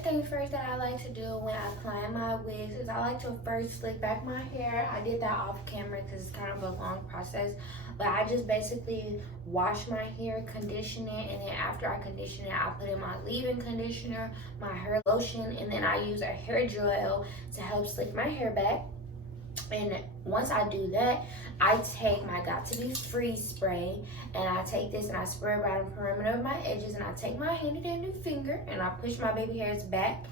first thing first that I like to do when I apply my wigs is I like to first slick back my hair. I did that off camera because it's kind of a long process. But I just basically wash my hair, condition it, and then after I condition it, I put in my leave-in conditioner, my hair lotion, and then I use a hair gel to help slick my hair back. And once I do that, I take my Got To Be Freeze spray, and I take this and I spray around the perimeter of my edges, and I take my handy dandy finger and I push my baby hairs back.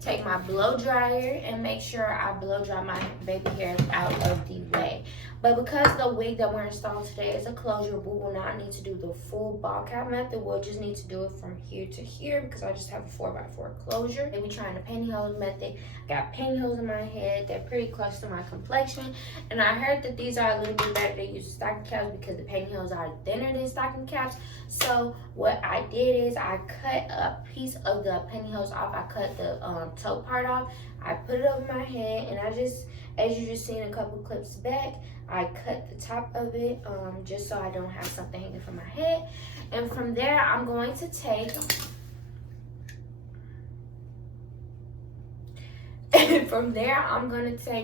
Take my blow dryer and make sure I blow dry my baby hairs out of the way. But because the wig that we're installing today is a closure, we will not need to do the full ball cap method. We'll just need to do it from here to here because I just have a 4x4 closure. And we're trying the pantyhose method. I got pantyhose in my head. They're pretty close to my complexion. And I heard that these are a little bit better than using stocking caps because the pantyhose are thinner than stocking caps. So what I did is I cut a piece of the pantyhose off. I cut the toe part off. I put it over my head, and I just, as you just seen a couple clips back, I cut the top of it just so I don't have something hanging from my head. And from there, I'm going to take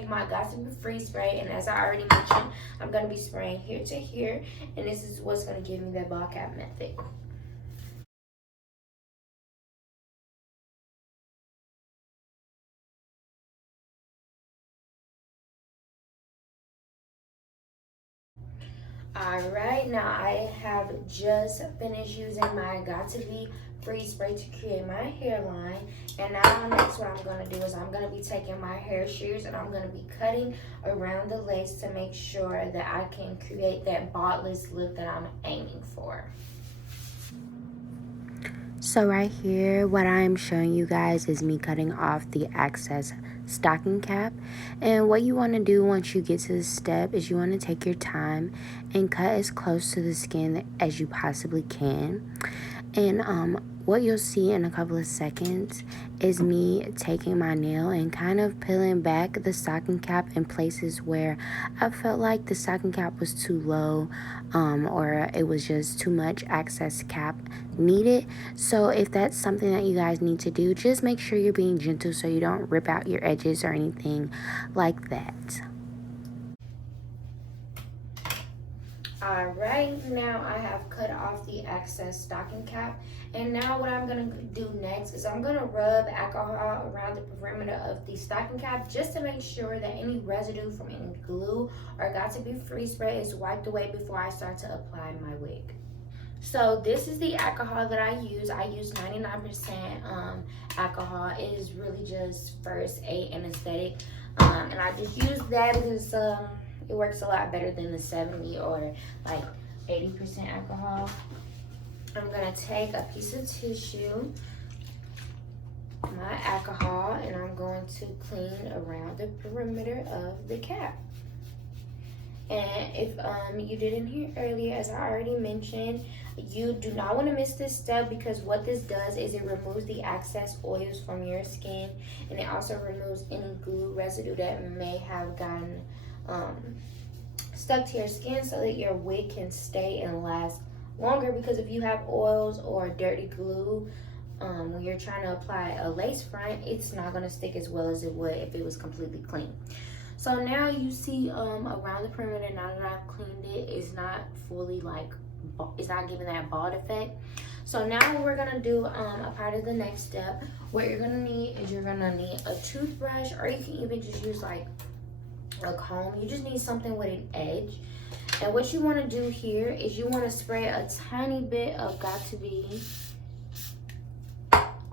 my Got To Be Freeze spray, and as I already mentioned, I'm going to be spraying here to here, and this is what's going to give me that ball cap method. Alright, now I have just finished using my Got To Be Freeze spray to create my hairline. And now next what I'm going to do is I'm going to be taking my hair shears and I'm going to be cutting around the lace to make sure that I can create that baldless look that I'm aiming for. So right here, what I'm showing you guys is me cutting off the excess stocking cap. And what you want to do once you get to this step is you want to take your time and cut as close to the skin as you possibly can. And what you'll see in a couple of seconds is me taking my nail and kind of peeling back the stocking cap in places where I felt like the stocking cap was too low or it was just too much excess cap needed. So if that's something that you guys need to do, just make sure you're being gentle so you don't rip out your edges or anything like that. Alright, now I have cut off the excess stocking cap, and now what I'm going to do next is I'm going to rub alcohol around the perimeter of the stocking cap just to make sure that any residue from any glue or Got To Be Freeze spray is wiped away before I start to apply my wig. So this is the alcohol that I use. I use 99% alcohol. It is really just first aid and aesthetic, and I just use that because it works a lot better than the 70 or like 80% alcohol. I'm gonna take a piece of tissue, my alcohol, and I'm going to clean around the perimeter of the cap. And if you didn't hear earlier, as I already mentioned, you do not want to miss this step because what this does is it removes the excess oils from your skin, and it also removes any glue residue that may have gotten stuck to your skin so that your wig can stay and last longer. Because if you have oils or dirty glue when you're trying to apply a lace front, it's not going to stick as well as it would if it was completely clean. So now you see around the perimeter, now that I've cleaned it, it's not fully like, it's not giving that bald effect. So now what we're gonna do, a part of the next step, what you're gonna need is you're gonna need a toothbrush, or you can even just use like a comb. You just need something with an edge. And what you wanna do here is you wanna spray a tiny bit of Got To Be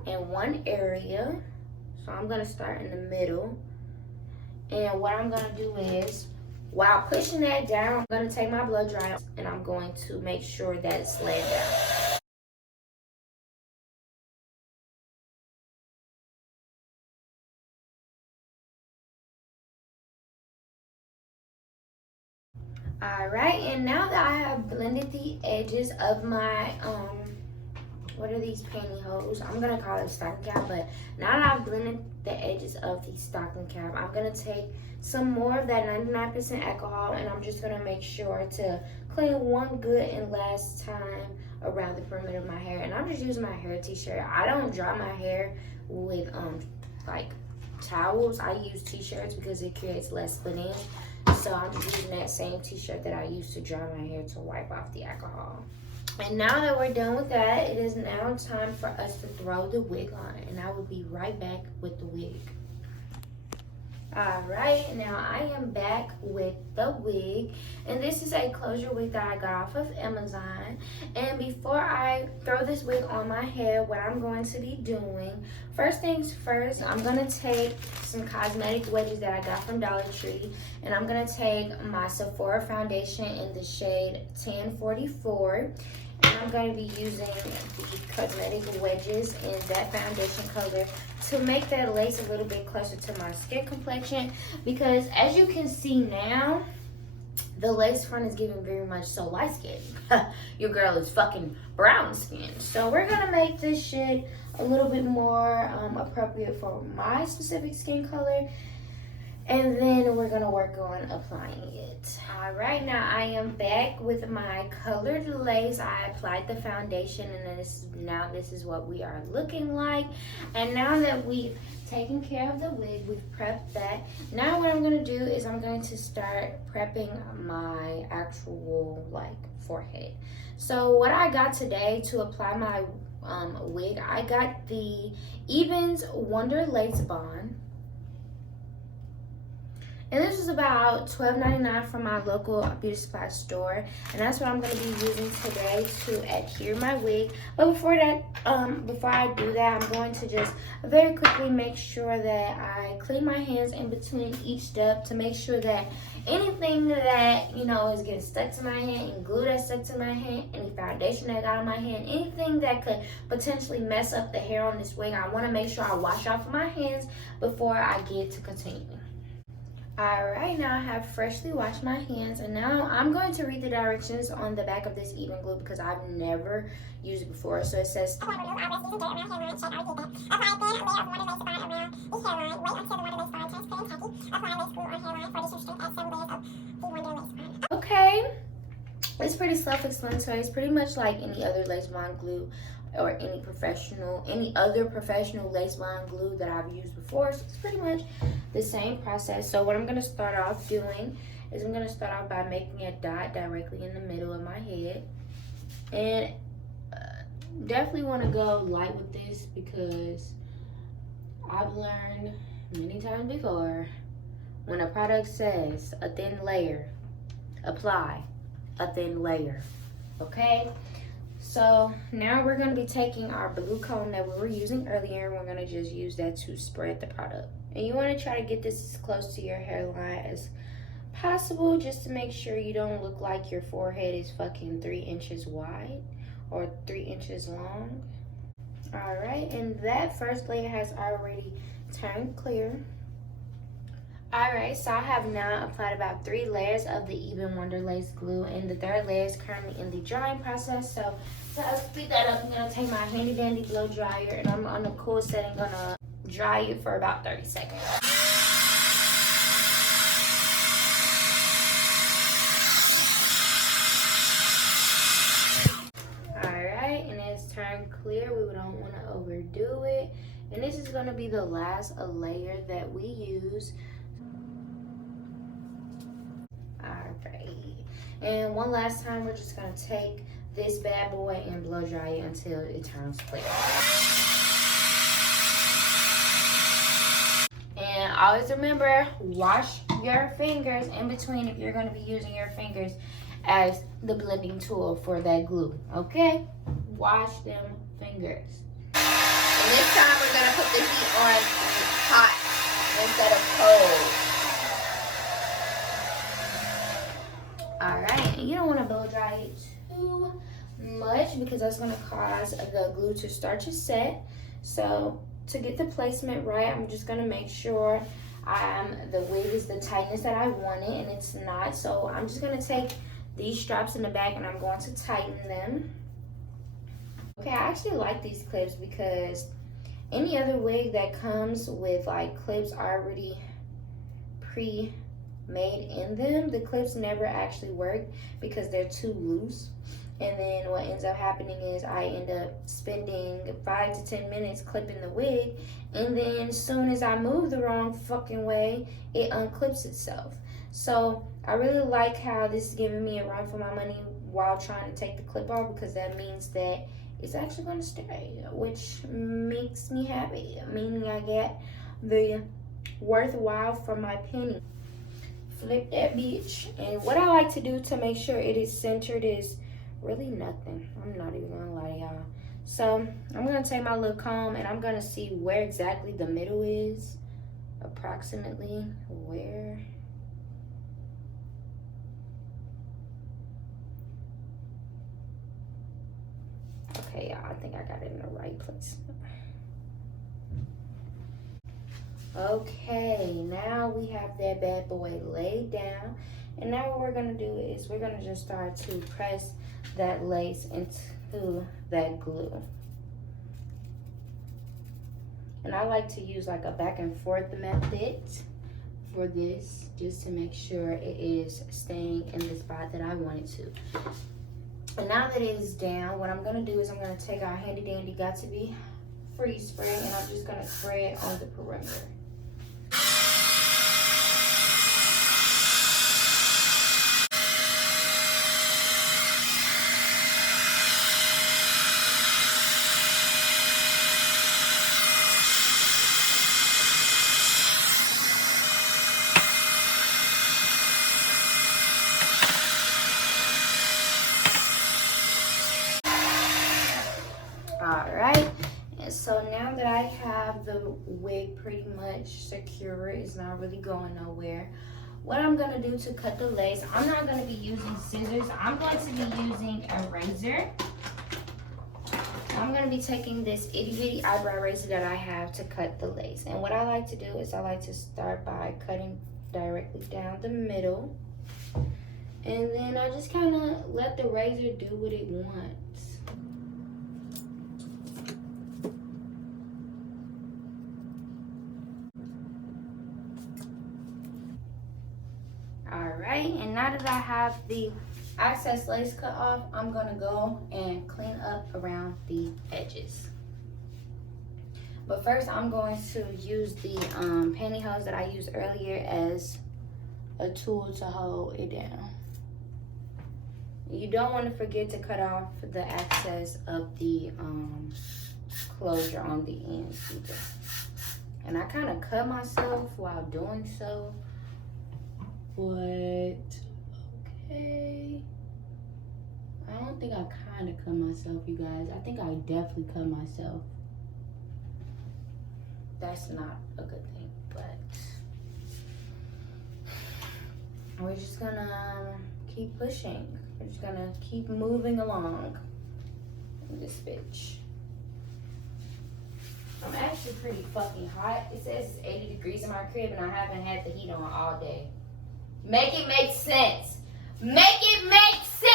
in one area. So I'm gonna start in the middle. And what I'm gonna do is, while pushing that down, I'm gonna take my blow dryer and I'm going to make sure that it's laid down. Alright, and now that I have blended the edges of my what are these pantyhose? I'm gonna call it stocking cap, but now that I've blended the edges of the stocking cap, I'm gonna take some more of that 99% alcohol, and I'm just gonna make sure to clean one good and last time around the perimeter of my hair. And I'm just using my hair t-shirt. I don't dry my hair with like towels. I use t-shirts because it creates less split ends. So I'm just using that same t-shirt that I used to dry my hair to wipe off the alcohol. And now that we're done with that, it is now time for us to throw the wig on, and I will be right back with the wig. Alright, now I am back with the wig, and this is a closure wig that I got off of Amazon. And before I throw this wig on my head, what I'm going to be doing, first things first, I'm going to take some cosmetic wedges that I got from Dollar Tree, and I'm going to take my Sephora foundation in the shade 1044. And I'm going to be using the cosmetic wedges in that foundation color to make that lace a little bit closer to my skin complexion, because as you can see now, the lace front is giving very much so light skin. Your girl is fucking brown skin. So we're going to make this shit a little bit more appropriate for my specific skin color. And then we're gonna work on applying it. All right, now I am back with my colored lace. I applied the foundation, and this is what we are looking like. And now that we've taken care of the wig, we've prepped that. Now what I'm gonna do is I'm going to start prepping my actual forehead. So what I got today to apply my wig, I got the Evans Wonder Lace Bond. And this is about $12.99 from my local beauty supply store. And that's what I'm going to be using today to adhere my wig. But before I do that, I'm going to just very quickly make sure that I clean my hands in between each step to make sure that anything that, is getting stuck to my hand, and glue that's stuck to my hand, any foundation that got on my hand, anything that could potentially mess up the hair on this wig, I want to make sure I wash off my hands before I get to continuing. Alright, now I have freshly washed my hands, and now I'm going to read the directions on the back of this Even glue because I've never used it before. So it says, okay, it's pretty self-explanatory. It's pretty much like any other lace bond glue or any other professional lace bond glue that I've used before. So it's pretty much the same process. So what I'm going to start off doing is I'm going to start off by making a dot directly in the middle of my head. And definitely want to go light with this because I've learned many times before, when a product says a thin layer, apply a thin layer. Okay? So now we're going to be taking our blue comb that we were using earlier, and we're going to just use that to spread the product. And you want to try to get this as close to your hairline as possible, just to make sure you don't look like your forehead is fucking 3 inches wide or 3 inches long. Alright, and that first layer has already turned clear. Alright, so I have now applied about 3 layers of the Even Wonder Lace glue, and the third layer is currently in the drying process. So to speed that up, I'm going to take my handy dandy blow dryer, and I'm on a cool setting, going to dry it for about 30 seconds. Alright, and it's turned clear. We don't want to overdo it. And this is going to be the last layer that we use. Alright, and one last time, we're just going to take this bad boy and blow dry it until it turns clear. And always remember, wash your fingers in between if you're going to be using your fingers as the blending tool for that glue. Okay? Wash them fingers. And this time we're going to put the heat on hot instead of cold. Alright, and you don't want to blow dry it too much because that's going to cause the glue to start to set. So to get the placement right, I'm just going to make sure the wig is the tightness that I want it, and it's not. So I'm just going to take these straps in the back and I'm going to tighten them. Okay, I actually like these clips because any other wig that comes with like clips already pre-made in them, the clips never actually work because they're too loose. And then what ends up happening is I end up spending 5 to 10 minutes clipping the wig, and then as soon as I move the wrong fucking way, it unclips itself. So I really like how this is giving me a run for my money while trying to take the clip off, because that means that it's actually going to stay, which makes me happy, meaning I get the worthwhile for my penny. Flip that bitch. And what I like to do to make sure it is centered is really nothing. I'm not even gonna lie to y'all. So I'm gonna take my little comb and I'm gonna see where exactly the middle is, approximately where. Okay, y'all, I think I got it in the right place. Okay, now we have that bad boy laid down. And now what we're gonna do is we're gonna just start to press that lace into that glue. And I like to use like a back and forth method for this, just to make sure it is staying in the spot that I want it to. And now that it is down, what I'm gonna do is I'm gonna take our handy dandy Got To Be freeze spray, and I'm just gonna spray it on the perimeter. All right, and so now that I have the wig pretty much secure, it's not really going nowhere. What I'm gonna do to cut the lace, I'm not gonna be using scissors. I'm going to be using a razor. I'm gonna be taking this itty bitty eyebrow razor that I have to cut the lace. And what I like to do is I like to start by cutting directly down the middle. And then I just kind of let the razor do what it wants. Alright, and now that I have the excess lace cut off, I'm gonna go and clean up around the edges. But first I'm going to use the pantyhose that I used earlier as a tool to hold it down. You don't want to forget to cut off the excess of the closure on the ends either. And I kind of cut myself while doing so. But okay, I don't think I kind of cut myself, you guys. I think I definitely cut myself. That's not a good thing, but we're just gonna keep pushing. We're just gonna keep moving along in this bitch. I'm actually pretty fucking hot. It says it's 80 degrees in my crib and I haven't had the heat on all day. Make it make sense. Make it make sense.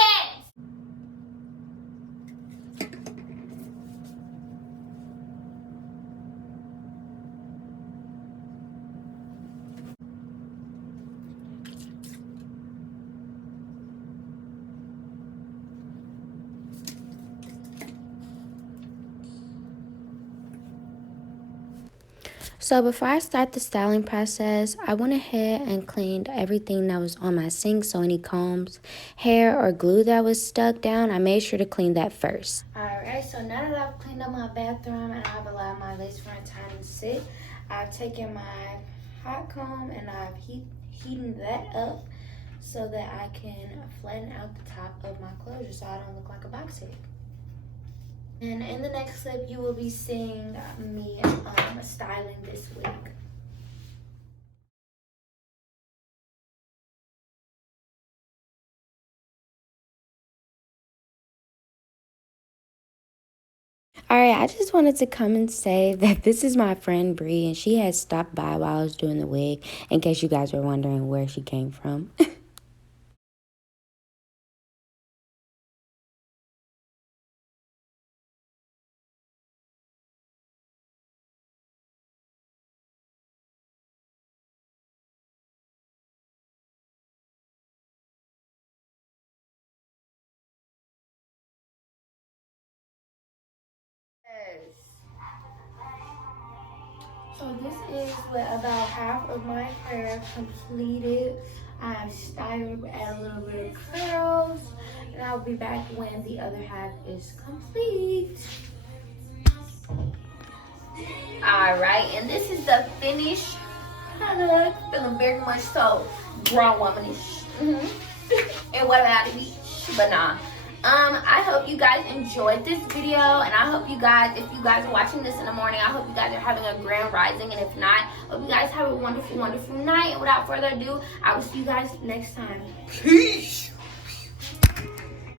So before I start the styling process, I went ahead and cleaned everything that was on my sink. So any combs, hair, or glue that was stuck down, I made sure to clean that first. Alright, so now that I've cleaned up my bathroom and I've allowed my lace front time to sit, I've taken my hot comb and I've heated that up so that I can flatten out the top of my closure so I don't look like a box egg. And in the next clip, you will be seeing me styling this wig. Alright, I just wanted to come and say that this is my friend Bree, and she had stopped by while I was doing the wig, in case you guys were wondering where she came from. So this is with about half of my hair completed. I've styled, add a little bit of curls, and I'll be back when the other half is complete. Alright, and this is the finished product. Feeling very much so grown womanish. And what about a beach? But nah. I hope you guys enjoyed this video, and I hope you guys, if you guys are watching this in the morning, I hope you guys are having a grand rising, and if not, I hope you guys have a wonderful, wonderful night. And without further ado, I will see you guys next time. Peace!